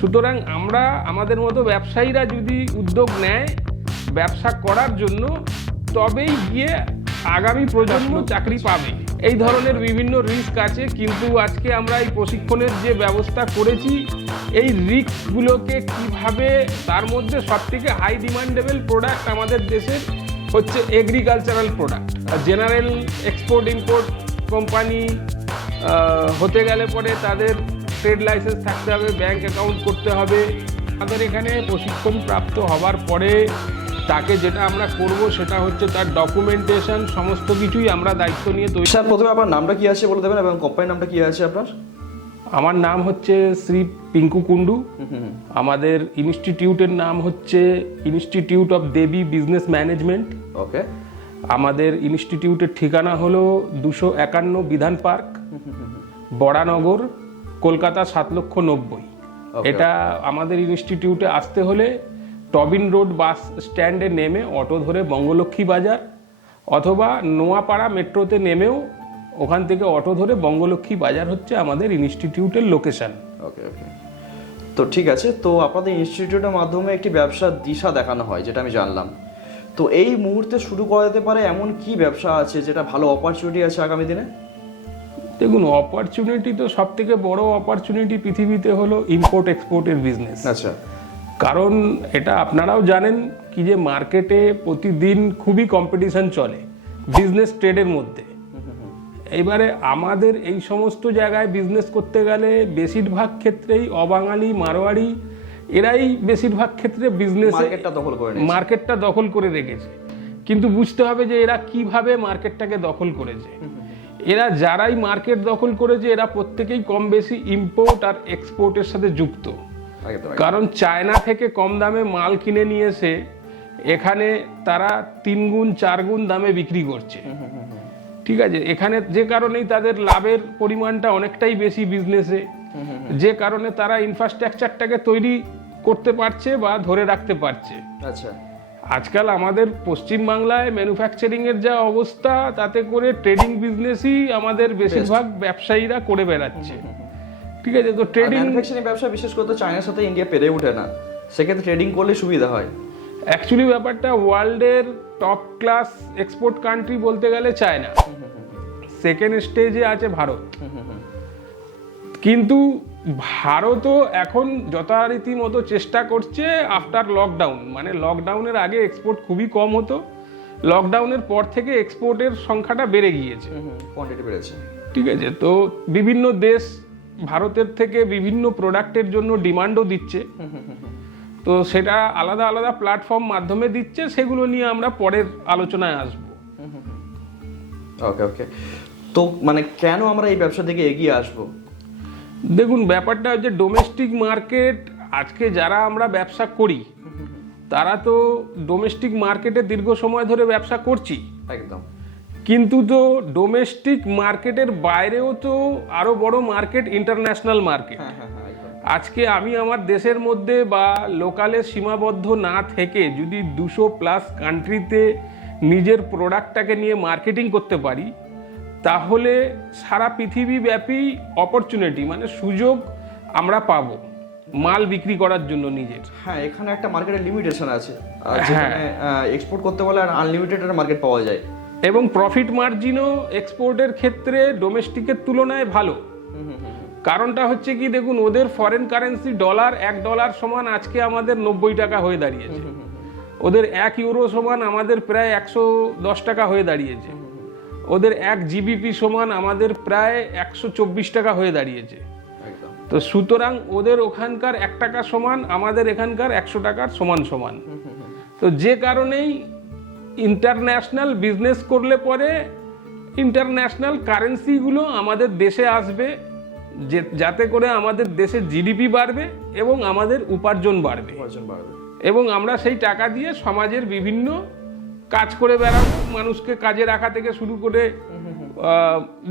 সুতরাং আমরা, আমাদের মতো ব্যবসায়ীরা যদি উদ্যোগ নেয় ব্যবসা করার জন্য, তবেই গিয়ে আগামী প্রজন্ম চাকরি পাবে। এই ধরনের বিভিন্ন রিস্ক আছে, কিন্তু আজকে আমরা এই প্রশিক্ষণের যে ব্যবস্থা করেছি, এই রিস্কগুলোকে কীভাবে, তার মধ্যে সবথেকে হাই ডিমান্ডেবল প্রোডাক্ট আমাদের দেশের হচ্ছে agricultural product general export import company হতে গেলে পরে তাদের ট্রেড লাইসেন্স থাকতে হবে ব্যাংক অ্যাকাউন্ট করতে হবে। আমাদের এখানে প্রশিক্ষণ প্রাপ্ত হবার পরে তাকে যেটা আমরা করব সেটা হচ্ছে তার ডকুমেন্টেশন সমস্ত কিছুই আমরা দায়িত্ব নিয়ে তৈরি স্যার প্রথমে আপনার নামটা কি আছে বলে দেবেন এবং কোম্পানির নামটা কি আছে আপনার? আমার নাম হচ্ছে শ্রী পিঙ্কু কুন্ডু আমাদের ইনস্টিটিউটের নাম হচ্ছে institute of Debi business management okay আমাদের ইনস্টিটিউটের ঠিকানা হলো দুশো একান্ন বিধান পার্ক বড়ানগর। কলকাতা সাত লক্ষ নব্বই। এটা আমাদের ইনস্টিটিউটে আসতে হলে টবিন রোড বাস স্ট্যান্ডে নেমে অটো ধরে বঙ্গলক্ষ্মী বাজার অথবা নোয়াপাড়া মেট্রোতে নেমেও ওখান থেকে অটো ধরে বঙ্গলক্ষ্মী বাজার হচ্ছে আমাদের ইনস্টিটিউটের লোকেশন। ওকে ওকে তো ঠিক আছে তো আপনাদের ইনস্টিটিউটের মাধ্যমে একটি ব্যবসার দিশা দেখানো হয় যেটা আমি জানলাম। তো এই মুহূর্তে শুরু করা যেতে পারে এমন কি ব্যবসা আছে যেটা ভালো অপরচুনিটি আছে আগামী দিনে? দেখুন অপরচুনিটি তো সব থেকে বড় অপরচুনিটি পৃথিবীতে হলো ইম্পোর্ট এক্সপোর্টের বিজনেস আচ্ছা। কারণ এটা আপনারাও জানেন কি যে মার্কেটে প্রতিদিন খুবই কম্পিটিশন চলে বিজনেস ট্রেডের মধ্যে। এবারে আমাদের এই সমস্ত জায়গায় বিজনেস করতে গেলে বেশিরভাগ ক্ষেত্রেই অবাঙালি মারোয়াড়ি এরাই বেশিরভাগ ক্ষেত্রে বিজনেস মার্কেটটা দখল করে মার্কেটটা দখল করে রেখেছে। কিন্তু বুঝতে হবে যে এরা কীভাবে মার্কেটটাকে দখল করেছে। এরা যারাই মার্কেট দখল করেছে এরা প্রত্যেকেই কম বেশি ইম্পোর্ট আর এক্সপোর্টের সাথে যুক্ত। কারণ চায়না থেকে কম দামে মাল কিনে নিয়ে এসে এখানে তারা তিন গুণ চার গুণ দামে বিক্রি করছে। ঠিক আছে? এখানে যে কারণেই তাদের লাভের পরিমাণটা অনেকটাই বেশি বিজনেসে যে কারণে তারা ইনফ্রাস্ট্রাকচারটাকে তৈরি করতে পারছে বা ধরে রাখতে পারছে। আচ্ছা। আজকাল আমাদের পশ্চিম বাংলায় ম্যানুফ্যাকচারিং এর যা অবস্থা তাতে করে ট্রেডিং বিজনেসই আমাদের বেশিরভাগ ব্যবসায়ীরা করে বেড়াচ্ছে। ঠিক আছে তো ট্রেডিং ম্যানুফ্যাকচারিং ব্যবসা বিশেষ করে তো চায়নার সাথে ইন্ডিয়া পেরে ওঠে না। সেক্ষেত্রে ট্রেডিং করলে সুবিধা হয়। অ্যাকচুয়ালি ব্যাপারটা ওয়ার্ল্ডের টপ ক্লাস এক্সপোর্ট কান্ট্রি বলতে গেলে চায়না সেকেন্ড স্টেজে আছে ভারত। কিন্তু ভারতও এখন যথারীতি মতো চেষ্টা করছে আফটার লকডাউন মানে লকডাউনের আগে এক্সপোর্ট খুবই কম হতো। লকডাউনের পর থেকে এক্সপোর্টের সংখ্যাটা বেড়ে গিয়েছে। কোয়ান্টিটি বেড়েছে। ঠিক আছে তো বিভিন্ন দেশ ভারতের থেকে বিভিন্ন প্রোডাক্টের জন্য ডিমান্ডও দিচ্ছে। তো সেটা আলাদা আলাদা প্ল্যাটফর্ম মাধ্যমে দিচ্ছে সেগুলো নিয়ে আমরা পরের আলোচনায় আসব। ওকে ওকে। তো মানে কেন আমরা এই ব্যবসা থেকে এগিয়ে আসব? দেখুন ব্যাপারটা হচ্ছে ডোমেস্টিক মার্কেট আজকে যারা আমরা ব্যবসা করি তারা তো ডোমেস্টিক মার্কেটে দীর্ঘ সময় ধরে ব্যবসা করছি। একদম। কিন্তু তো ডোমেস্টিক মার্কেটের বাইরেও তো আরও বড় মার্কেট ইন্টারন্যাশনাল মার্কেট আজকে আমি আমার দেশের মধ্যে বা লোকালে সীমাবদ্ধ না থেকে যদি দুশো প্লাস কান্ট্রিতে নিজের প্রোডাক্টটাকে নিয়ে মার্কেটিং করতে পারি তাহলে সারা পৃথিবীব্যাপী অপরচুনিটি মানে সুযোগ আমরা পাবো মাল বিক্রি করার জন্য নিজের। হ্যাঁ এখানে একটা মার্কেটের লিমিটেশন আছে। যেখানে এক্সপোর্ট করতে বলে আর আনলিমিটেড মার্কেট পাওয়া যায়। এবং প্রফিট মার্জিনও এক্সপোর্টের ক্ষেত্রে ডোমেস্টিকের তুলনায় ভালো। কারণটা হচ্ছে কি দেখুন ওদের ফরেন কারেন্সি ডলার এক ডলার সমান আজকে আমাদের নব্বই টাকা হয়ে দাঁড়িয়েছে। ওদের এক ইউরো সমান আমাদের প্রায় একশো দশ টাকা হয়ে দাঁড়িয়েছে। ওদের এক জিবিপি সমান আমাদের প্রায় একশো চব্বিশ টাকা হয়ে দাঁড়িয়েছে। তো সুতরাং ওদের ওখানকার এক টাকা সমান আমাদের এখানকার একশো টাকার সমান সমান। তো যে কারণেই ইন্টারন্যাশনাল বিজনেস করলে পরে ইন্টারন্যাশনাল কারেন্সিগুলো আমাদের দেশে আসবে যে যাতে করে আমাদের দেশের জিডিপি বাড়বে এবং আমাদের উপার্জন বাড়বে। এবং আমরা সেই টাকা দিয়ে সমাজের বিভিন্ন কাজ করে বেড়াবো মানুষকে কাজে রাখা থেকে শুরু করে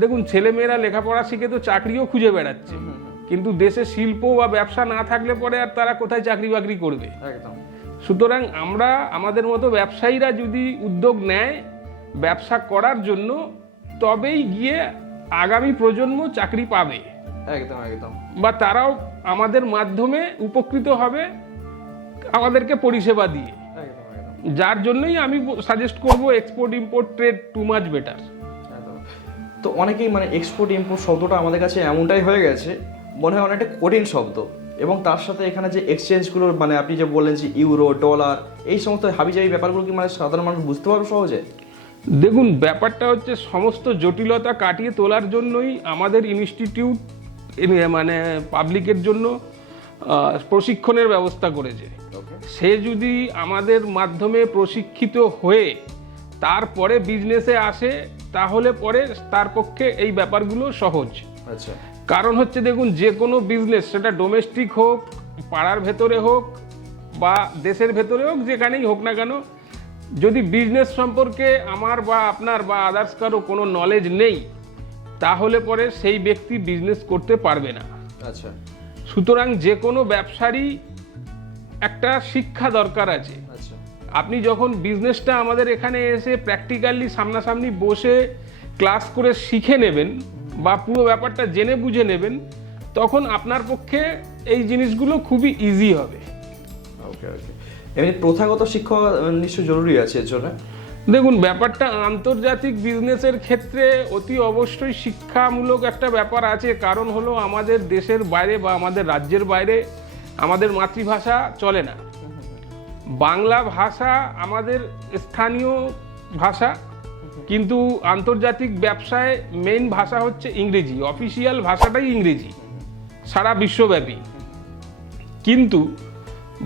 দেখুন ছেলেমেয়েরা লেখাপড়া শিখে তো চাকরিও খুঁজে বেড়াচ্ছে। কিন্তু দেশে শিল্প বা ব্যবসা না থাকলে পরে আর তারা কোথায় চাকরি বাকরি করবে? একদম। সুতরাং আমরা আমাদের মতো ব্যবসায়ীরা যদি উদ্যোগ নেয় ব্যবসা করার জন্য তবেই গিয়ে আগামী প্রজন্ম চাকরি পাবে। একদম একদম। বা তারাও আমাদের মাধ্যমে উপকৃত হবে আমাদেরকে পরিষেবা দিয়ে। যার জন্যই আমি সাজেস্ট করব export import trade too much better তো অনেকেই মানে এক্সপোর্ট ইম্পোর্ট শব্দটা আমাদের কাছে এমনটাই হয়ে গেছে মনে হয় অনেকটা কঠিন শব্দ। এবং তার সাথে এখানে যে এক্সচেঞ্জগুলো মানে আপনি যে বললেন যে ইউরো ডলার এই সমস্ত হাবিজাবি ব্যাপারগুলো কি মানে সাধারণ মানুষ বুঝতে পারবে সহজে? দেখুন ব্যাপারটা হচ্ছে সমস্ত জটিলতা কাটিয়ে তোলার জন্যই আমাদের ইনস্টিটিউট মানে পাবলিকের জন্য প্রশিক্ষণের ব্যবস্থা করেছে। সে যদি আমাদের মাধ্যমে প্রশিক্ষিত হয়ে তারপরে বিজনেসে আসে তাহলে পরে তার পক্ষে এই ব্যাপারগুলো সহজ। আচ্ছা। কারণ হচ্ছে দেখুন যে কোনো বিজনেস সেটা ডোমেস্টিক হোক পাড়ার ভেতরে হোক বা দেশের ভেতরে হোক যেখানেই হোক না কেন যদি বিজনেস সম্পর্কে আমার বা আপনার বা আদার্স কারও কোনো নলেজ নেই তাহলে পরে সেই ব্যক্তি বিজনেস করতে পারবে না। আচ্ছা। সুতরাং যে কোনো ব্যবসারই একটা শিক্ষা দরকার আছে। আচ্ছা। আপনি যখন বিজনেসটা আমাদের এখানে এসে প্র্যাকটিক্যালি সামনাসামনি বসে ক্লাস করে শিখে নেবেন বা পুরো ব্যাপারটা জেনে বুঝে নেবেন তখন আপনার পক্ষে এই জিনিসগুলো খুবই ইজি হবে। ওকে ওকে এমনি প্রথাগত শিক্ষা আহ, নিশ্চয়ই জরুরি আছে এর জন্য? দেখুন ব্যাপারটা আন্তর্জাতিক বিজনেসের ক্ষেত্রে অতি অবশ্যই শিক্ষামূলক একটা ব্যাপার আছে। কারণ হলো আমাদের দেশের বাইরে বা আমাদের রাজ্যের বাইরে আমাদের মাতৃভাষা চলে না। বাংলা ভাষা আমাদের স্থানীয় ভাষা, কিন্তু আন্তর্জাতিক ব্যবসায় মেইন ভাষা হচ্ছে ইংরেজি অফিসিয়াল ভাষাটাই ইংরেজি, সারা বিশ্বব্যাপী। কিন্তু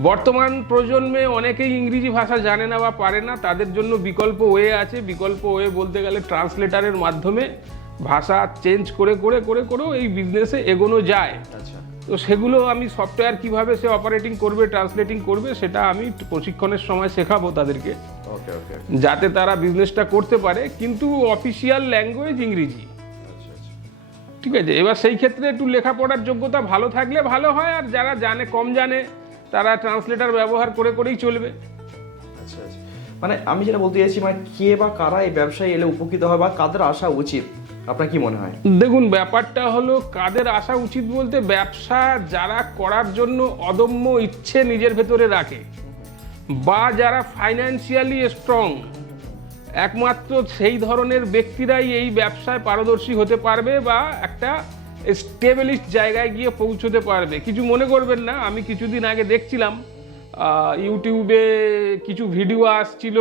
বর্তমান প্রজন্মে অনেকেই ইংরেজি ভাষা জানে না বা পারে না, তাদের জন্য বিকল্প ওয়ে আছে। বিকল্প ওয়ে বলতে গেলে ট্রান্সলেটারের মাধ্যমে ভাষা চেঞ্জ করে করে করে, করেও এই বিজনেসে এগোনো যায়। আচ্ছা। তো সেগুলো আমি সফটওয়্যার কীভাবে সে অপারেটিং করবে ট্রান্সলেটিং করবে সেটা আমি প্রশিক্ষণের সময় শেখাবো তাদেরকে। ওকে ওকে যাতে তারা বিজনেসটা করতে পারে কিন্তু অফিসিয়াল ল্যাঙ্গুয়েজ ইংরেজি। আচ্ছা আচ্ছা। ঠিক আছে এবার সেই ক্ষেত্রে একটু লেখাপড়ার যোগ্যতা ভালো থাকলে ভালো হয় আর যারা জানে কম জানে তারা ট্রান্সলেটার ব্যবহার করে করেই চলবে। আচ্ছা আচ্ছা। মানে আমি যেটা বলতে চাইছি মানে কে বা কারা এই ব্যবসায় এলে উপকৃত হয় বা কাদের আসা উচিত? আপনার কি মনে হয়? দেখুন, ব্যাপারটা হলো কাদের আসা উচিত বলতে ব্যবসা যারা করার জন্য অদম্য ইচ্ছে নিজের ভেতরে রাখে বা যারা ফাইন্যান্সিয়ালি স্ট্রং একমাত্র সেই ধরনের ব্যক্তিরাই এই ব্যবসায় পারদর্শী হতে পারবে বা একটা স্টেবলিস্ট জায়গায় গিয়ে পৌঁছতে পারবে। কিছু মনে করবেন না, আমি কিছুদিন আগে দেখছিলাম ইউটিউবে কিছু ভিডিও আসছিল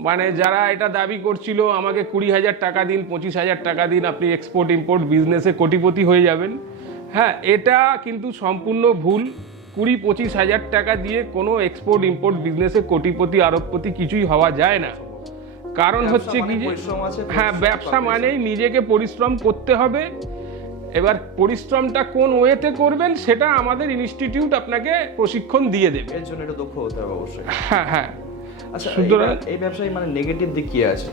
মানে যারা এটা দাবি করছিল আমাকে কুড়ি হাজার টাকা দিন পঁচিশ হাজার টাকা দিন আপনি এক্সপোর্ট ইম্পোর্ট বিজনেসে কোটিপতি হয়ে যাবেন। হ্যাঁ এটা কিন্তু সম্পূর্ণ ভুল। কুড়ি পঁচিশ হাজার টাকা দিয়ে কোনো এক্সপোর্ট ইম্পোর্ট বিজনেসে কোটিপতি আরবপতি কিছুই হওয়া যায় না। কারণ হচ্ছে কি মানে যে হ্যাঁ ব্যবসা মানেই নিজেকে পরিশ্রম করতে হবে। এবার পরিশ্রমটা কোন ওয়েতে করবেন সেটা আমাদের ইনস্টিটিউট আপনাকে প্রশিক্ষণ দিয়ে দেবে। এর জন্য এটা দক্ষ হতে হবে অবশ্যই। হ্যাঁ হ্যাঁ। আচ্ছা সুতরাং- এই- ব্যবসায় মানে নেগেটিভ দিক কি আছে?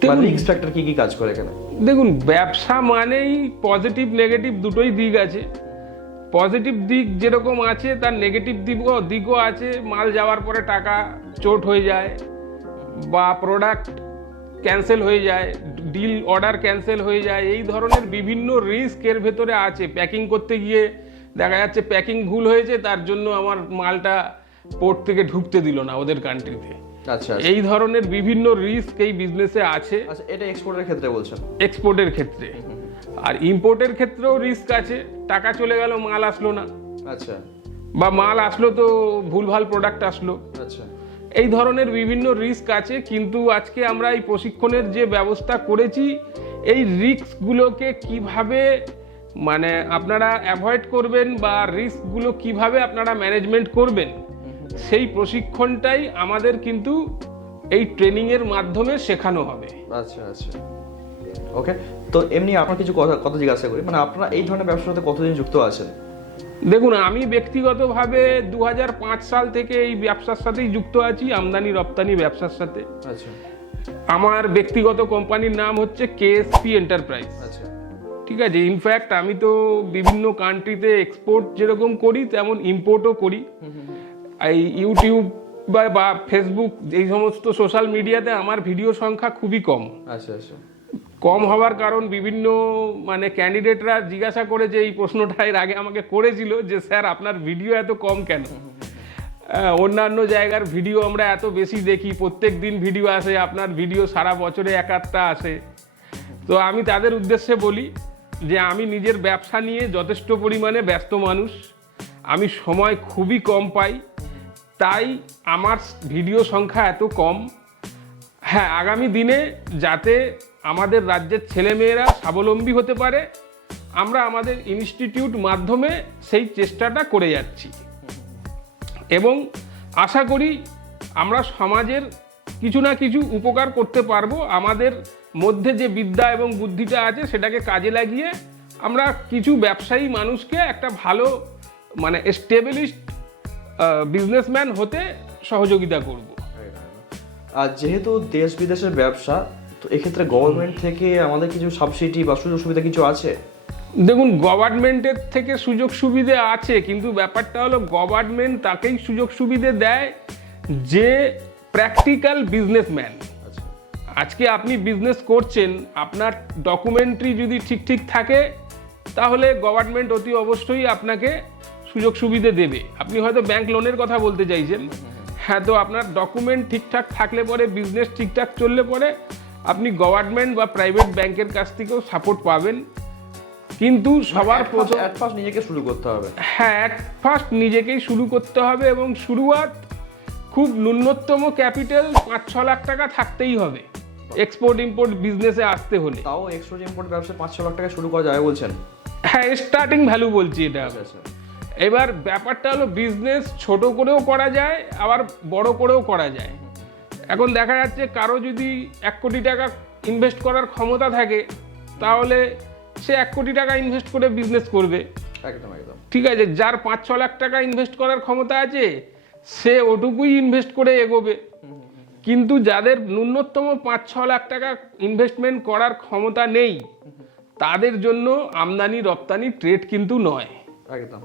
দেখুন- রিস্ক ফ্যাক্টর কি কি কাজ করে এখানে? দেখুন ব্যবসা মানেই পজিটিভ নেগেটিভ দুটোই দিক আছে। পজিটিভ দিক যেরকম আছে তার নেগেটিভ দিকও দিকও আছে। মাল যাওয়ার পরে টাকা চোট হয়ে যায় বা প্রোডাক্ট ক্যান্সেল হয়ে যায় ডিল অর্ডার ক্যান্সেল হয়ে যায়। এই ধরনের বিভিন্ন রিস্ক এর ভেতরে আছে। প্যাকিং করতে গিয়ে দেখা যাচ্ছে প্যাকিং ভুল হয়েছে তার জন্য আমার মালটা পোর্ট থেকে ঢুকতে দিল না ওদের কান্ট্রিতে আচ্ছা আচ্ছা। এই ধরনের বিভিন্ন রিস্ক এই বিজনেসে আছে। আচ্ছা এটা এক্সপোর্টের ক্ষেত্রে বলছেন? এক্সপোর্টের ক্ষেত্রে। আর ইম্পোর্টের ক্ষেত্রেও রিস্ক আছে। টাকা চলে গেল মাল আসলো না। আচ্ছা। বা মাল আসলো তো ভুলভাল প্রোডাক্ট আসলো। আচ্ছা। এই ধরনের বিভিন্ন রিস্ক আছে কিন্তু আজকে আমরা এই প্রশিক্ষণের যে ব্যবস্থা করেছি এই রিস্কগুলোকে কীভাবে মানে আপনারা অ্যাভয়েড করবেন বা রিস্কগুলো কীভাবে আপনারা ম্যানেজমেন্ট করবেন সেই প্রশিক্ষণটাই আমাদের কিন্তু এই ট্রেনিংয়ের মাধ্যমে শেখানো হবে। আচ্ছা আচ্ছা। ওকে তো এমনি আপনার কিছু কথা কথা জিজ্ঞাসা করি মানে আপনারা এই ধরনের ব্যবসার সাথে কতদিন যুক্ত আছেন? দেখুন আমি ব্যক্তিগতভাবে দু হাজার পাঁচ সাল থেকে এই ব্যবসার সাথেই যুক্ত আছি আমদানি রপ্তানি ব্যবসার সাথে। আচ্ছা। আমার ব্যক্তিগত কোম্পানির নাম হচ্ছে কেএসপি এন্টারপ্রাইজ আচ্ছা। ঠিক আছে ইনফ্যাক্ট আমি তো বিভিন্ন কান্ট্রিতে এক্সপোর্ট যেরকম করি তেমন ইম্পোর্টও করি। এই ইউটিউব বা বা ফেসবুক এই সমস্ত সোশ্যাল মিডিয়াতে আমার ভিডিও সংখ্যা খুবই কম। আচ্ছা আচ্ছা। কম হওয়ার কারণ বিভিন্ন মানে ক্যান্ডিডেটরা জিজ্ঞাসা করেছে এই প্রশ্নটা এর আগে আমাকে করেছিল যে স্যার আপনার ভিডিও এত কম কেন? অন্যান্য জায়গার ভিডিও আমরা এত বেশি দেখি প্রত্যেক দিন ভিডিও আসে আপনার ভিডিও সারা বছরে এক আধটা আসে। তো আমি তাদের উদ্দেশ্যে বলি যে আমি নিজের ব্যবসা নিয়ে যথেষ্ট পরিমাণে ব্যস্ত মানুষ। আমি সময় খুবই কম পাই। তাই আমার ভিডিও সংখ্যা এত কম। হ্যাঁ আগামী দিনে যাতে আমাদের রাজ্যের ছেলেমেয়েরা স্বাবলম্বী হতে পারে, আমরা আমাদের ইনস্টিটিউট মাধ্যমে সেই চেষ্টাটা করে যাচ্ছি। এবং আশা করি আমরা সমাজের কিছু না কিছু উপকার করতে পারব। আমাদের মধ্যে যে বিদ্যা এবং বুদ্ধিটা আছে, সেটাকে কাজে লাগিয়ে আমরা কিছু ব্যবসায়ী মানুষকে একটা ভালো মানে স্টেবলিশড বিজনেসম্যান হতে সহযোগিতা করব। আর যেহেতু দেশ বিদেশের ব্যবসা তো এক্ষেত্রে গভর্নমেন্ট থেকে আমাদের কিছু সাবসিডি বা সুযোগ সুবিধা কিছু আছে? দেখুন গভর্নমেন্টের থেকে সুযোগ সুবিধে আছে কিন্তু ব্যাপারটা হলো গভর্নমেন্ট তাকেই সুযোগ সুবিধে দেয় যে প্র্যাকটিক্যাল বিজনেসম্যান আচ্ছা। আজকে আপনি বিজনেস করছেন আপনার ডকুমেন্টারি যদি ঠিক ঠিক থাকে তাহলে গভর্নমেন্ট অতি অবশ্যই আপনাকে সুযোগ সুবিধে দেবে। আপনি হয়তো ব্যাংক লোনের কথা বলতে চাইছেন। হ্যাঁ তো আপনার ডকুমেন্ট ঠিকঠাক থাকলে পরে বিজনেস ঠিকঠাক চললে পরে আপনি গভর্নমেন্ট বা প্রাইভেট ব্যাংকের কাছ থেকেও সাপোর্ট পাবেন। কিন্তু সবার প্রথম অ্যাট ফার্স্ট নিজেকে শুরু করতে হবে। হ্যাঁ ফার্স্ট নিজেকেই শুরু করতে হবে এবং শুরুয়াত খুব ন্যূনতম ক্যাপিটাল পাঁচ ছ লাখ টাকা থাকতেই হবে। এক্সপোর্ট ইম্পোর্ট বিজনেসে আসতে হলে। তাও এক্সপোর্ট ইম্পোর্ট ব্যবসা পাঁচ ছ লাখ টাকা শুরু করা যায় বলছেন? হ্যাঁ স্টার্টিং ভ্যালু বলছি এটা। আচ্ছা আচ্ছা। এবার ব্যাপারটা হলো বিজনেস ছোট করেও করা যায় আবার বড় করেও করা যায়। এখন দেখা যাচ্ছে কারও যদি এক কোটি টাকা ইনভেস্ট করার ক্ষমতা থাকে তাহলে সে এক কোটি টাকা ইনভেস্ট করে বিজনেস করবে। একদম একদম। ঠিক আছে যার পাঁচ ছ লাখ টাকা ইনভেস্ট করার ক্ষমতা আছে সে ওটুকুই ইনভেস্ট করে এগোবে। কিন্তু যাদের ন্যূনতম পাঁচ ছ লাখ টাকা ইনভেস্টমেন্ট করার ক্ষমতা নেই তাদের জন্য আমদানি রপ্তানি ট্রেড কিন্তু নয়। একদম।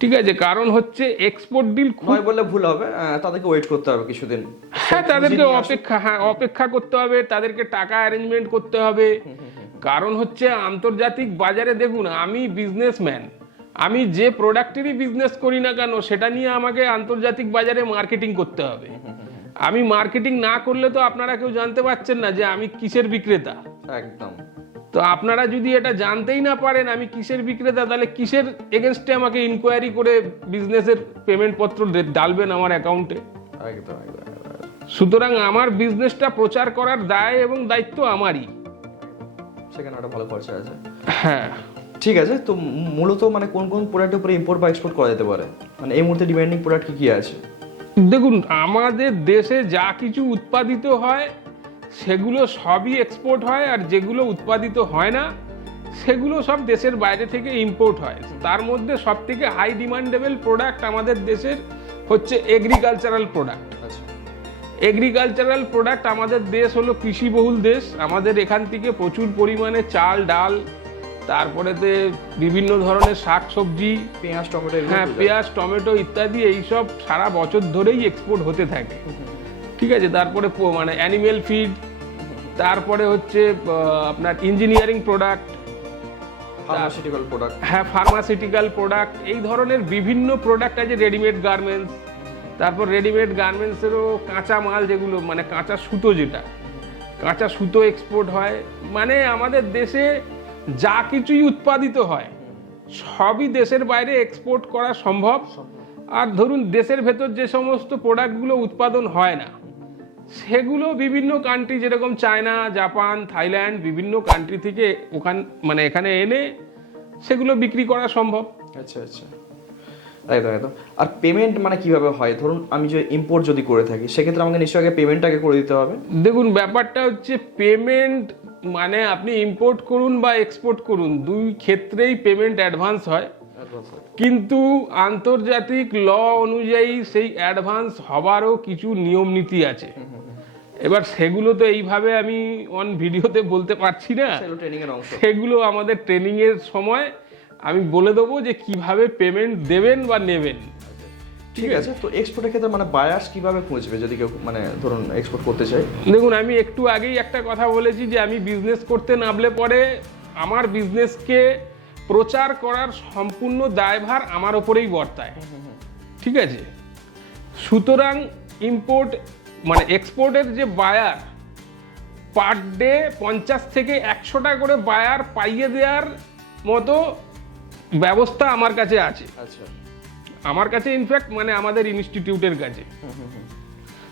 ঠিক আছে কারণ হচ্ছে এক্সপোর্ট ডিল খুব নয় বললে ভুল হবে তাদেরকে ওয়েট করতে হবে কিছুদিন। হ্যাঁ তাদেরকে অপেক্ষা হ্যাঁ অপেক্ষা করতে হবে তাদেরকে টাকা অ্যারেঞ্জমেন্ট করতে হবে। কারণ হচ্ছে আন্তর্জাতিক বাজারে দেখুন আমি বিজনেসম্যান আমি যে প্রোডাক্টেরই বিজনেস করি না কেন সেটা নিয়ে আমাকে আন্তর্জাতিক বাজারে মার্কেটিং করতে হবে। আমি মার্কেটিং না করলে তো আপনারা কেউ জানতে পারছেন না যে আমি কিসের বিক্রেতা। একদম। তো আপনারা যদি এটা জানতেই না পারেন আমি কিসের বিক্রেতা? তাহলে কিসের এগেনস্টে আমাকে ইনকোয়ারি করে বিজনেসের পেমেন্ট পত্র ডালবেন আমার অ্যাকাউন্টে একদম। সুতরাং আমার বিজনেসটা প্রচার করার দায় এবং দায়িত্ব আমারই। সেখানে একটা ভালো খরচা আছে। হ্যাঁ। ঠিক আছে তো মূলত মানে কোন কোন প্রোডাক্টের উপরে ইম্পোর্ট বা এক্সপোর্ট করা যেতে পারে? মানে এই মুহূর্তে ডিমান্ডিং প্রোডাক্ট কি কি আছে? দেখুন আমাদের দেশে যা কিছু উৎপাদিত হয় সেগুলো সবই এক্সপোর্ট হয় আর যেগুলো উৎপাদিত হয় না সেগুলো সব দেশের বাইরে থেকে ইম্পোর্ট হয়। তার মধ্যে সব থেকে হাই ডিমান্ডেবল প্রোডাক্ট আমাদের দেশের হচ্ছে এগ্রিকালচারাল প্রোডাক্ট এগ্রিকালচারাল প্রোডাক্ট আমাদের দেশ হলো কৃষিবহুল দেশ। আমাদের এখান থেকে প্রচুর পরিমাণে চাল ডাল তারপরেতে বিভিন্ন ধরনের শাক সবজি পেঁয়াজ টমেটো হ্যাঁ পেঁয়াজ টমেটো ইত্যাদি এইসব সারা বছর ধরেই এক্সপোর্ট হতে থাকে। ঠিক আছে? তারপরে মানে অ্যানিমেল ফিড তারপরে হচ্ছে আপনার ইঞ্জিনিয়ারিং প্রোডাক্ট ফার্মাসিউটিক্যাল প্রোডাক্ট হ্যাঁ ফার্মাসিউটিক্যাল প্রোডাক্ট এই ধরনের বিভিন্ন প্রোডাক্ট আছে রেডিমেড গার্মেন্টস তারপর রেডিমেড গার্মেন্টসেরও কাঁচা মাল যেগুলো মানে কাঁচা সুতো যেটা কাঁচা সুতো এক্সপোর্ট হয়। মানে আমাদের দেশে যা কিছুই উৎপাদিত হয় সবই দেশের বাইরে এক্সপোর্ট করা সম্ভব। আর ধরুন দেশের ভেতর যে সমস্ত প্রোডাক্টগুলো উৎপাদন হয় না সেগুলো বিভিন্ন কান্ট্রি যেরকম চায়না জাপান থাইল্যান্ড বিভিন্ন কান্ট্রি থেকে ওখান মানে এখানে এনে সেগুলো বিক্রি করা সম্ভব। আচ্ছা আচ্ছা। একদম একদম। আর পেমেন্ট মানে কীভাবে হয়? ধরুন আমি যে ইম্পোর্ট যদি করে থাকি সেক্ষেত্রে আমাকে নিশ্চয়ই আগে পেমেন্টটাকে করে দিতে হবে? দেখুন ব্যাপারটা হচ্ছে পেমেন্ট মানে আপনি ইম্পোর্ট করুন বা এক্সপোর্ট করুন দুই ক্ষেত্রেই পেমেন্ট অ্যাডভান্স হয়। কিন্তু আন্তর্জাতিক ল অনুযায়ী সেই অ্যাডভান্স হবারও কিছু নিয়ম নীতি আছে। এবার সেগুলো তো এইভাবে আমি অন ভিডিওতে বলতে পারছি না। সেগুলো ট্রেনিং এর অংশ। সেগুলো আমাদের ট্রেনিং এর সময় আমি বলে দেবো যে কীভাবে পেমেন্ট দেবেন বা নেবেন। ঠিক আছে তো এক্সপোর্টের ক্ষেত্রে মানে বায়ার্স কীভাবে পৌঁছবে যদি কেউ মানে ধরুন এক্সপোর্ট করতে চায়? দেখুন আমি একটু আগেই একটা কথা বলেছি যে আমি বিজনেস করতে নামলে পরে আমার বিজনেসকে প্রচার করার সম্পূর্ণ দায়ভার আমার ওপরেই বর্তায়। ঠিক আছে? সুতরাং ইম্পোর্ট মানে এক্সপোর্টের যে বায়ার পার ডে পঞ্চাশ থেকে একশোটা করে বায়ার পাইয়ে দেওয়ার মতো ব্যবস্থা আমার কাছে আছে। আচ্ছা। আমার কাছে ইনফ্যাক্ট মানে আমাদের ইনস্টিটিউটের কাছে।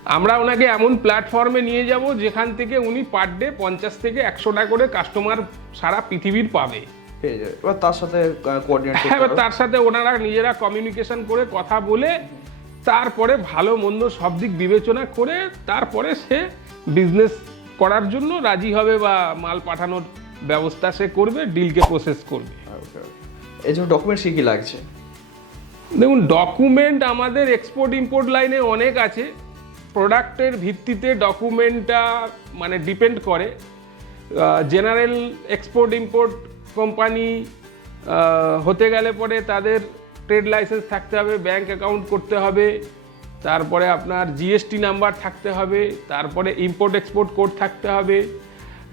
আমরা ওনাকে এমন প্ল্যাটফর্মে নিয়ে যাব যেখান থেকে উনি পার ডে পঞ্চাশ থেকে একশোটা করে কাস্টমার সারা পৃথিবীর পাবে। পেয়ে যাবে। এবার তার সাথে কোঅর্ডিনেট হ্যাঁ এবার তার সাথে ওনারা নিজেরা কমিউনিকেশন করে কথা বলে তারপরে ভালো মন্দ সব দিক বিবেচনা করে তারপরে সে বিজনেস করার জন্য রাজি হবে বা মাল পাঠানোর ব্যবস্থা সে করবে ডিলকে প্রসেস করবে। এই জন্য ডকুমেন্টস কি কি লাগছে? দেখুন ডকুমেন্ট আমাদের এক্সপোর্ট ইম্পোর্ট লাইনে অনেক আছে। প্রোডাক্টের ভিত্তিতে ডকুমেন্টটা মানে ডিপেন্ড করে। জেনারেল এক্সপোর্ট ইম্পোর্ট কোম্পানি হতে গেলে পরে তাদের ট্রেড লাইসেন্স থাকতে হবে ব্যাংক অ্যাকাউন্ট করতে হবে তারপরে আপনার জিএসটি নাম্বার থাকতে হবে তারপরে ইম্পোর্ট এক্সপোর্ট কোড থাকতে হবে।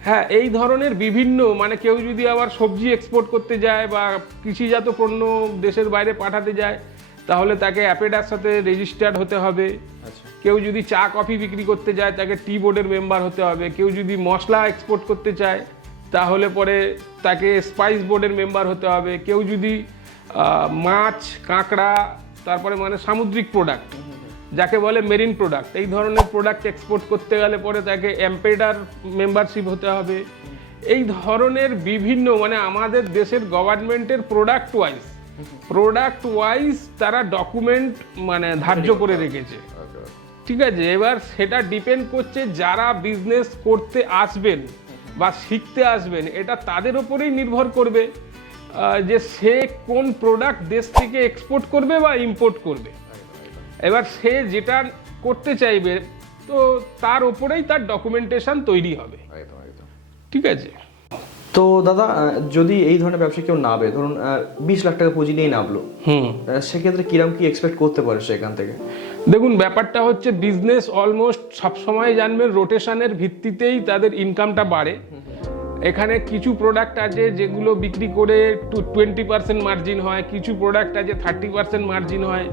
হ্যাঁ এই ধরনের বিভিন্ন মানে কেউ যদি আবার সবজি এক্সপোর্ট করতে যায় বা কৃষিজাত পণ্য দেশের বাইরে পাঠাতে যায় তাহলে তাকে অ্যাপেডার সাথে রেজিস্টার্ড হতে হবে। আচ্ছা। কেউ যদি চা কফি বিক্রি করতে যায় তাকে টি বোর্ডের মেম্বার হতে হবে। কেউ যদি মশলা এক্সপোর্ট করতে চায় তাহলে পরে তাকে স্পাইস বোর্ডের মেম্বার হতে হবে। কেউ যদি মাছ কাঁকড়া তারপরে মানে সামুদ্রিক প্রোডাক্ট যাকে বলে মেরিন প্রোডাক্ট এই ধরনের প্রোডাক্ট এক্সপোর্ট করতে গেলে পরে তাকে এম্পেডার মেম্বারশিপ হতে হবে। এই ধরনের বিভিন্ন মানে আমাদের দেশের গভর্নমেন্টের প্রোডাক্ট ওয়াইজ প্রোডাক্ট ওয়াইজ তারা ডকুমেন্ট মানে ধার্য করে রেখেছে। ঠিক আছে? এবার সেটা ডিপেন্ড করছে যারা বিজনেস করতে আসবেন। বা শিখতে আসবেন এটা তাদের উপরেই নির্ভর করবে যে সে কোন প্রোডাক্ট দেশ থেকে এক্সপোর্ট করবে বা ইম্পোর্ট করবে। এবার সে যেটা করতে চাইবে তো তার ওপরেই তার ডকুমেন্টেশন তৈরি হবে। ঠিক আছে? তো দাদা যদি এই ধরনের ব্যবসা কেউ নাবে ধরুন বিশ লাখ টাকা পুঁজি নিয়েই নামলো হুম। সেক্ষেত্রে কিরম কি এক্সপেক্ট করতে পারে সেখান থেকে? দেখুন ব্যাপারটা হচ্ছে বিজনেস অলমোস্ট সবসময় জানবেন রোটেশনের ভিত্তিতেই তাদের ইনকামটা বাড়ে। এখানে কিছু প্রোডাক্ট আছে যেগুলো বিক্রি করে টু টোয়েন্টি পার্সেন্ট মার্জিন হয় কিছু প্রোডাক্ট আছে থার্টি পার্সেন্ট মার্জিন হয়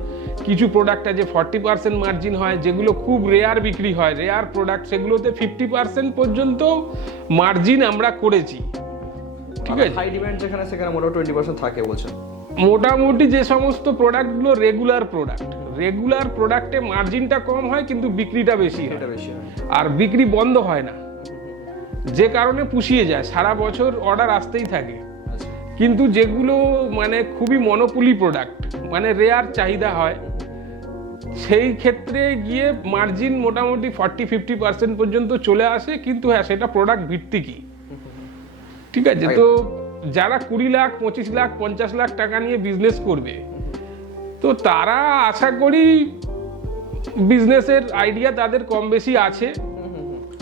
কিছু প্রোডাক্ট আছে ফর্টি পার্সেন্ট মার্জিন হয় যেগুলো খুব রেয়ার বিক্রি হয়। রেয়ার প্রোডাক্ট সেগুলোতে ফিফটি পার্সেন্ট পর্যন্ত মার্জিন আমরা করেছি। ঠিক আছে? হাই ডিমান্ড যেখানে সেখানে মোটামুটি টোয়েন্টি পার্সেন্ট থাকে বলছেন। মোটামুটি যে সমস্ত প্রোডাক্টগুলো রেগুলার প্রোডাক্ট রেগুলার প্রোডাক্টে মার্জিনটা কম হয় কিন্তু বিক্রিটা বেশি হয়। এটা বেশি আর বিক্রি বন্ধ হয় না। যে কারণে পুষিয়ে যায় সারা বছর অর্ডার আসতেই থাকে। আচ্ছা। কিন্তু যেগুলো মানে খুবই মনোপুলি প্রোডাক্ট মানে রেয়ার চাহিদা হয় সেই ক্ষেত্রে গিয়ে মার্জিন মোটামুটি ফর্টি ফিফটি পার্সেন্ট পর্যন্ত চলে আসে কিন্তু হ্যাঁ সেটা প্রোডাক্ট ভিত্তিকই। ঠিক আছে? তো যারা কুড়ি লাখ পঁচিশ লাখ পঞ্চাশ লাখ টাকা নিয়ে বিজনেস করবে তো তারা আশা করি বিজনেসের আইডিয়া তাদের কম বেশি আছে।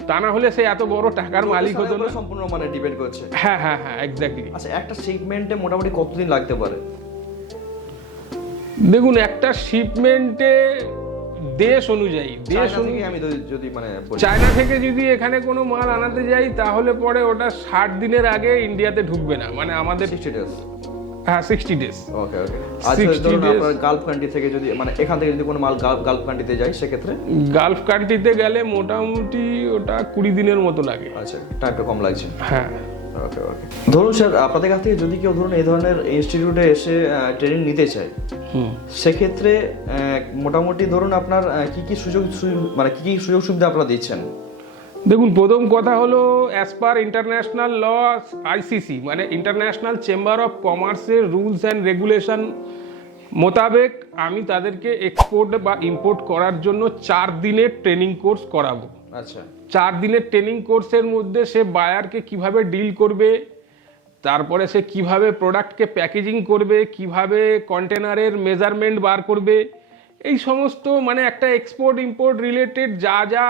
তা না হলে সে এত বড় টাকার মালিক হতো না। সম্পূর্ণ মানে ডিপেন্ড করছে। হ্যাঁ হ্যাঁ হ্যাঁ এক্স্যাক্টলি আচ্ছা একটা সেগমেন্টে মোটামুটি কতদিন লাগতে পারে? দেখুন একটা শিপমেন্টে দেশ অনুযায়ী দেশ অনুযায়ী। আমি যদি- মানে চায়না থেকে যদি এখানে কোনো মাল আনাতে যাই তাহলে পরে ওটা ষাট দিনের আগে ইন্ডিয়াতে ঢুকবে না। মানে আমাদের হ্যাঁ সিক্সটি ডেজ ওকে ওকে আচ্ছা 60 আপনার গালফ কান্ট্রি থেকে যদি মানে এখান থেকে যদি কোনো মাল গালফ গালফ কান্ট্রিতে যায় সেক্ষেত্রে? গালফ কান্ট্রিতে গেলে মোটামুটি ওটা কুড়ি দিনের মতো লাগে। আচ্ছা টাইমটা কম লাগছে। হ্যাঁ। ওকে ওকে ধরুন স্যার আপনাদের কাছ থেকে যদি কেউ ধরুন এই ধরনের ইনস্টিটিউটে এসে ট্রেনিং নিতে চায় সেক্ষেত্রে মোটামুটি ধরুন আপনার কি কি সুযোগ সু- মানে কি কি সুযোগ সুবিধা আপনারা দিচ্ছেন? দেখুন প্রথম কথা হলো as per international law ICC মানে ইন্টারন্যাশনাল চেম্বার অফ কমার্সের রুলস অ্যান্ড রেগুলেশন মোতাবেক আমি তাদেরকে এক্সপোর্ট বা ইম্পোর্ট করার জন্য চার দিনের ট্রেনিং কোর্স করাবো। আচ্ছা। চার দিনের ট্রেনিং কোর্সের মধ্যে সে বায়ারকে কীভাবে ডিল করবে তারপরে সে কীভাবে প্রোডাক্টকে প্যাকেজিং করবে কীভাবে কন্টেনারের মেজারমেন্ট বার করবে এই সমস্ত মানে একটা এক্সপোর্ট ইম্পোর্ট রিলেটেড যা যা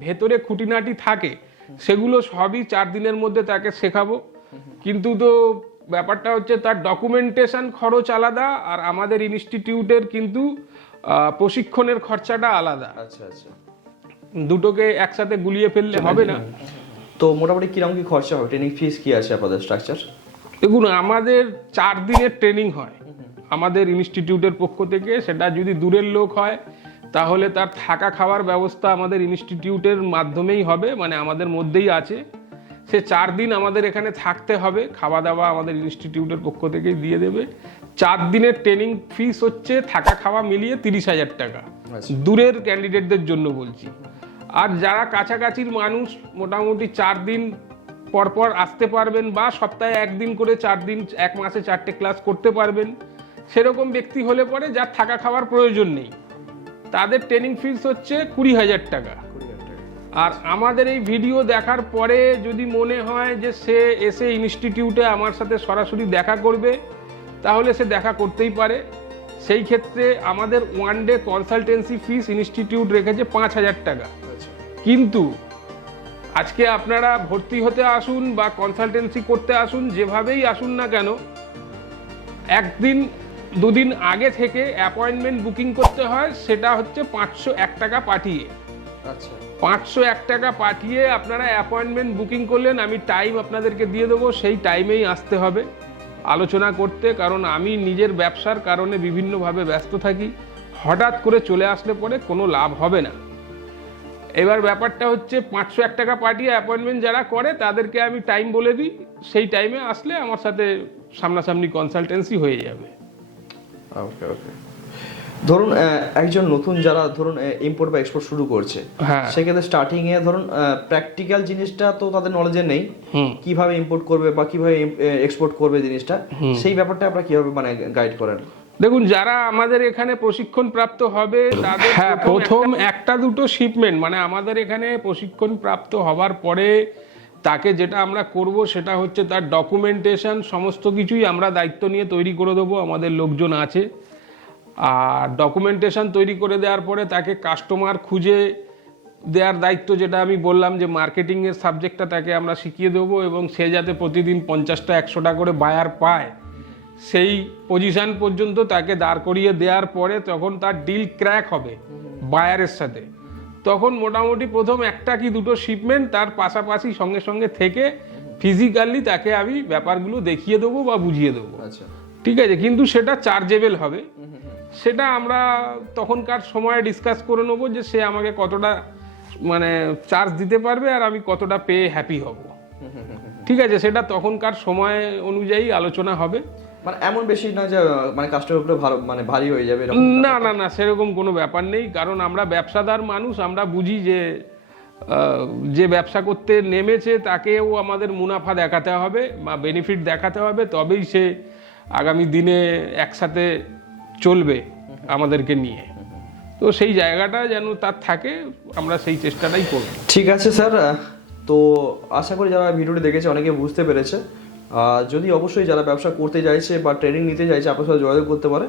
ভেতরে খুঁটিনাটি থাকে সেগুলো সবই চার দিনের মধ্যে তাকে শেখাবো। কিন্তু তো ব্যাপারটা হচ্ছে তার ডকুমেন্টেশন খরচ আলাদা আর আমাদের ইনস্টিটিউটের কিন্তু প্রশিক্ষণের খরচাটা আলাদা। আচ্ছা আচ্ছা। দুটোকে একসাথে গুলিয়ে ফেললে হবে না। তো মোটামুটি কীরকম কি খরচা হবে ট্রেনিং ফিস কি আছে আপনাদের স্ট্রাকচার দেখুন আমাদের চার দিনের ট্রেনিং হয়। আমাদের ইনস্টিটিউটের পক্ষ থেকে। সেটা যদি দূরের লোক হয় তাহলে তার থাকা খাওয়ার ব্যবস্থা আমাদের ইনস্টিটিউটের মাধ্যমেই হবে মানে আমাদের মধ্যেই আছে। সে চার দিন আমাদের এখানে থাকতে হবে। খাওয়া দাওয়া আমাদের ইনস্টিটিউটের পক্ষ থেকেই দিয়ে দেবে। চার দিনের ট্রেনিং ফিস হচ্ছে থাকা খাওয়া মিলিয়ে তিরিশ হাজার টাকা। আচ্ছা। দূরের ক্যান্ডিডেটদের জন্য বলছি। আর যারা কাছাকাছির মানুষ মোটামুটি চার দিন পরপর আসতে পারবেন বা সপ্তাহে একদিন করে চার দিন, এক মাসে চারটে ক্লাস করতে পারবেন, সেরকম ব্যক্তি হলে পরে যার থাকা খাওয়ার প্রয়োজন নেই। তাদের ট্রেনিং ফিস হচ্ছে কুড়ি হাজার টাকা। আর আমাদের এই ভিডিও দেখার পরে যদি মনে হয় যে সে এসে ইনস্টিটিউটে আমার সাথে সরাসরি দেখা করবে, তাহলে সে দেখা করতেই পারে। সেই ক্ষেত্রে আমাদের one day consultancy fees institute রেখেছে পাঁচ হাজার টাকা। কিন্তু আজকে আপনারা ভর্তি হতে আসুন বা কনসালটেন্সি করতে আসুন যেভাবেই আসুন না কেন একদিন দুদিন আগে থেকে অ্যাপয়েন্টমেন্ট বুকিং করতে হয় সেটা হচ্ছে পাঁচশো এক টাকা পাঠিয়ে। আচ্ছা। পাঁচশো এক টাকা পাঠিয়ে আপনারা অ্যাপয়েন্টমেন্ট বুকিং করলেন আমি টাইম আপনাদেরকে দিয়ে দেবো সেই টাইমেই আসতে হবে। আলোচনা করতে কারণ আমি নিজের ব্যবসার কারণে বিভিন্নভাবে ব্যস্ত থাকি। হঠাৎ করে চলে আসলে পরে কোনো লাভ হবে না। এবার ব্যাপারটা হচ্ছে পাঁচশো এক টাকা পাঠিয়ে অ্যাপয়েন্টমেন্ট যারা করে তাদেরকে আমি টাইম বলে দিই। সেই টাইমে আসলে আমার সাথে সামনাসামনি কনসালটেন্সি হয়ে যাবে। ওকে ওকে ধরুন একজন নতুন যারা ধরুন ইম্পোর্ট বা এক্সপোর্ট শুরু করছে হ্যাঁ। সেক্ষেত্রে স্টার্টিং এ ধরুন প্র্যাকটিক্যাল জিনিসটা তো তাদের নলেজে নেই। কীভাবে ইম্পোর্ট করবে বা কীভাবে এক্সপোর্ট করবে জিনিসটা সেই ব্যাপারটা আপনারা কীভাবে মানে গাইড করেন? দেখুন যারা আমাদের এখানে প্রশিক্ষণ প্রাপ্ত হবে তাদের হ্যাঁ প্রথম একটা দুটো শিপমেন্ট মানে আমাদের এখানে প্রশিক্ষণ প্রাপ্ত হবার পরে তাকে যেটা আমরা করব সেটা হচ্ছে তার ডকুমেন্টেশন সমস্ত কিছুই আমরা দায়িত্ব নিয়ে তৈরি করে দেবো আমাদের লোকজন আছে। আর ডকুমেন্টেশন তৈরি করে দেওয়ার পরে তাকে কাস্টমার খুঁজে দেওয়ার দায়িত্ব যেটা আমি বললাম যে মার্কেটিংয়ের সাবজেক্টটা তাকে আমরা শিখিয়ে দেবো এবং সে যাতে প্রতিদিন পঞ্চাশটা একশোটা করে বায়ার পায় সেই পজিশন পর্যন্ত তাকে দাঁড় করিয়ে দেওয়ার পরে তখন তার ডিল ক্র্যাক হবে বায়ারের সাথে। তখন মোটামুটি প্রথম একটা কি দুটো শিপমেন্ট তার পাশাপাশি সঙ্গে সঙ্গে থেকে ফিজিক্যালি তাকে আমি ব্যাপারগুলো দেখিয়ে দেবো বা বুঝিয়ে দেবো। আচ্ছা। ঠিক আছে কিন্তু সেটা চার্জেবেল হবে। সেটা আমরা তখনকার সময়ে ডিসকাস করে নেব যে সে আমাকে কতটা মানে চার্জ দিতে পারবে আর আমি কতটা পেয়ে হ্যাপি হব। ঠিক আছে সেটা তখনকার সময় অনুযায়ী আলোচনা হবে। মানে এমন বেশি না যে মানে কাস্টমার উপরে ভালো মানে ভারী হয়ে যাবে না না না। সেরকম কোনো ব্যাপার নেই কারণ আমরা ব্যবসাদার মানুষ আমরা বুঝি যে যে ব্যবসা করতে নেমেছে তাকেও আমাদের মুনাফা দেখাতে হবে বা বেনিফিট দেখাতে হবে তবেই সে আগামী দিনে একসাথে চলবে আমাদেরকে নিয়ে। তো সেই জায়গাটা যেন তার থাকে আমরা সেই চেষ্টাটাই করব। ঠিক আছে স্যার। তো আশা করি যারা ভিডিওটি দেখেছে অনেকে বুঝতে পেরেছে। যদি অবশ্যই যারা ব্যবসা করতে চাইছে বা ট্রেনিং নিতে চাইছে, আপনার সাথে যোগাযোগ করতে পারে।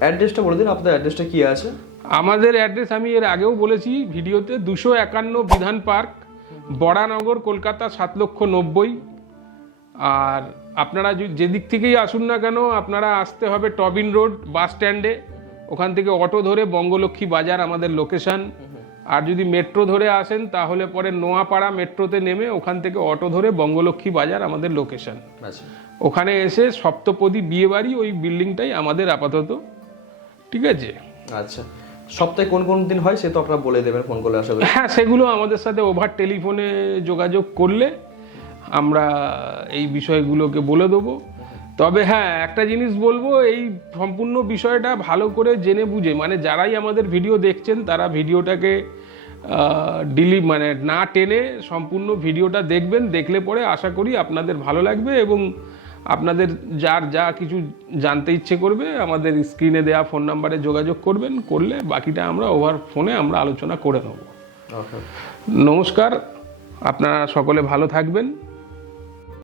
অ্যাড্রেসটা বলে দিন, আপনাদের অ্যাড্রেসটা কি আছে? আমাদের অ্যাড্রেস আমি এর আগেও বলেছি ভিডিওতে, দুশো একান্ন বিধান পার্ক, বড়ানগর, কলকাতা, সাত লক্ষ নব্বই। আর আপনারা যেদিক থেকেই আসুন না কেন, আপনারা আসতে হবে টবিন রোড বাস স্ট্যান্ডে। ওখান থেকে অটো ধরে বঙ্গলক্ষ্মী বাজার, আমাদের লোকেশন আর যদি মেট্রো ধরে আসেন তাহলে পরে নোয়াপাড়া মেট্রোতে নেমে ওখান থেকে অটো ধরে বঙ্গলক্ষ্মী বাজার আমাদের লোকেশন আচ্ছা ওখানে এসে সপ্তপদী বিয়েবাড়ি ওই বিল্ডিংটাই আমাদের আপাতত। ঠিক আছে? আচ্ছা। সপ্তাহে কোন কোন দিন হয় সে তো আপনারা বলে দেবেন ফোন করলে করি হ্যাঁ সেগুলো আমাদের সাথে ওভার টেলিফোনে যোগাযোগ করলে আমরা এই বিষয়গুলোকে বলে দেবো। তবে হ্যাঁ একটা জিনিস বলব এই সম্পূর্ণ বিষয়টা ভালো করে জেনে বুঝে মানে যারাই আমাদের ভিডিও দেখছেন তারা ভিডিওটাকে ডিলি মানে না টেনে সম্পূর্ণ ভিডিওটা দেখবেন দেখলে পরে আশা করি আপনাদের ভালো লাগবে এবং আপনাদের যার যা কিছু জানতে ইচ্ছে করবে আমাদের স্ক্রিনে দেওয়া ফোন নাম্বারে যোগাযোগ করবেন করলে বাকিটা আমরা ওভার ফোনে আমরা আলোচনা করে নেব। নমস্কার আপনারা সকলে ভালো থাকবেন।